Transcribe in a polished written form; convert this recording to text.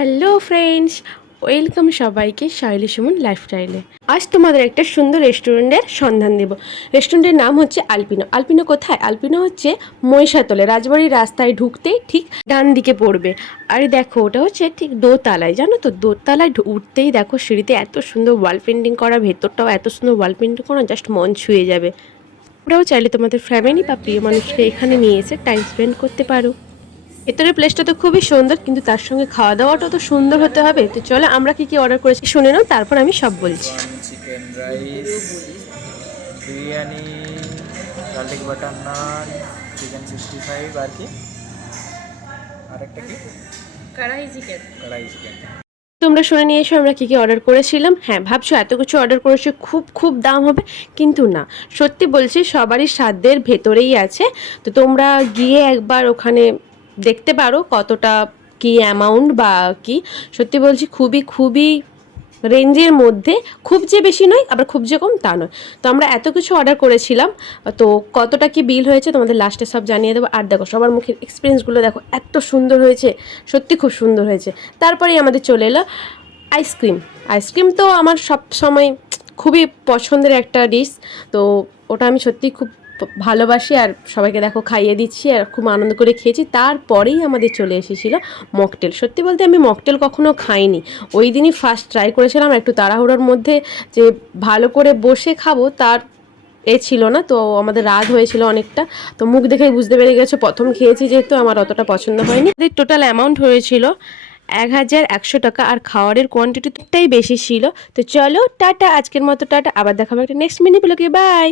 Hello friends, welcome সবাইকে শাইলি সুমন লাইফস্টাইলে। আজ তোমাদের একটা সুন্দর রেস্টুরেন্টের সন্ধান দেব। রেস্টুরেন্টের নাম হচ্ছে আলপিনো। আলপিনো কোথায়? আলপিনো হচ্ছে মহিষাতলে, রাজবাড়ির রাস্তায় ঢুকতেই ঠিক ডান দিকে পড়বে। আর দেখো, ওটা হচ্ছে ঠিক দোতলায়, জানো তো? দোতলায় উঠতেই দেখো সিঁড়িতে এত সুন্দর ওয়াল পেন্টিং করা, ভেতরটাও এত সুন্দর ওয়াল পেন্টিং করা, জাস্ট মন ছুঁয়ে যাবে। ওরাও চাইলে তোমাদের ফ্যামিলি বা প্রিয় মানুষকে এখানে নিয়ে এসে টাইম স্পেন্ড করতে পারো। ভেতরের প্লেসটা তো খুবই সুন্দর, কিন্তু তার সঙ্গে খাওয়া দাওয়াটাও তো সুন্দর হতে হবে। তো চলো আমরা কি কি অর্ডার করেছি শুনে নাও, তারপর আমি সব বলছি। Chicken rice, biryani, garlic butter naan, chicken 65 আর কি আরেকটা কি কড়াই চিকেন। তোমরা শুনে নিয়ে এসো আমরা কি কি অর্ডার করেছিলাম। হ্যাঁ, ভাবছো এত কিছু অর্ডার করেছো, খুব খুব দাম হবে, কিন্তু না, সত্যি বলছি সবারই সাধ্যের ভেতরেই আছে। তো তোমরা গিয়ে একবার ওখানে দেখতে পারো কতটা কি অ্যামাউন্ট বা কি। সত্যি বলছি খুবই খুবই রেঞ্জের মধ্যে, খুব যে বেশি নয় আবার খুব যে কম তা নয়। তো আমরা এত কিছু অর্ডার করেছিলাম, তো কতটা কি বিল হয়েছে তোমাদের লাস্টে সব জানিয়ে দেবো। আর দেখো সবার মুখের এক্সপিরিয়েন্সগুলো দেখো, এত সুন্দর হয়েছে, সত্যি খুব সুন্দর হয়েছে। তারপরেই আমাদের চলে এলো আইসক্রিম। আইসক্রিম তো আমার সব সময় খুবই পছন্দের একটা ডিশ। তো ওটা আমি সত্যিই খুব ভালোবাসি, আর সবাইকে দেখো খাইয়ে দিচ্ছি আর খুব আনন্দ করে খেয়েছি। তারপরেই আমাদের চলে এসেছিলো মকটেল। সত্যি বলতে আমি মকটেল কখনো খাইনি, ওই দিনই ফার্স্ট ট্রাই করেছিলাম একটু তাড়াহুড়োর মধ্যে, যে ভালো করে বসে খাবো তার ছিল না। তো আমাদের রাত হয়েছিল অনেকটা, তো মুখ দেখেই বুঝতে পেরে গেছে, প্রথম খেয়েছি যেহেতু আমার অতটা পছন্দ হয়নি। আমাদের টোটাল অ্যামাউন্ট হয়েছিল 1100 টাকা, আর খাওয়ারের কোয়ান্টিটিটাই বেশি ছিল। তো চলো টাটা, আজকের মতো টাটা, আবার দেখাবো একটা নেক্সট মিনি ব্লগে। বাই।